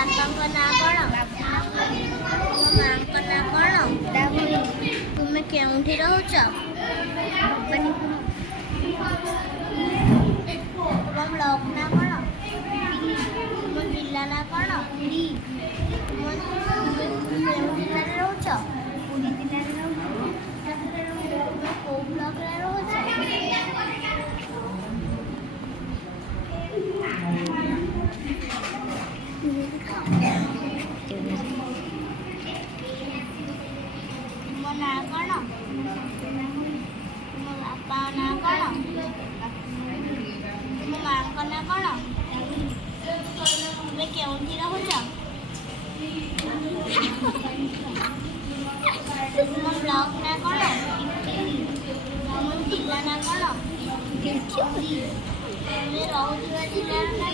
ବାପାଙ୍କ ନାଁ କ'ଣ? ତୁମ ମାଆଙ୍କ ନାଁ କ'ଣ? ତୁମେ କେଉଁଠି ରହୁଛ? ତୁମ ବ୍ଲକ ନାଁ କ'ଣ? ତୁମ ଜିଲ୍ଲା ନାଁ କ'ଣ? ତୁମେ କେଉଁ ଜିଲ୍ଲାରେ ରହୁଛ? ତୁମେ କେଉଁ ବ୍ଲକରେ ରହୁଛ? ତୁମ ନାଁ କ'ଣ? ତୁମ ବାପାଙ୍କ ନାଁ କ'ଣ? ତୁମ ମାଆଙ୍କ ନାଁ କ'ଣ? ତୁମେ କେଉଁଠି ରହୁଛ? ତୁମ ବ୍ଲକ ନାଁ କ'ଣ? ତୁମ ଜିଲ୍ଲା ନାଁ କ'ଣ? ତୁମେ ରହୁଥିବା ଜିଲ୍ଲାର ନାଁ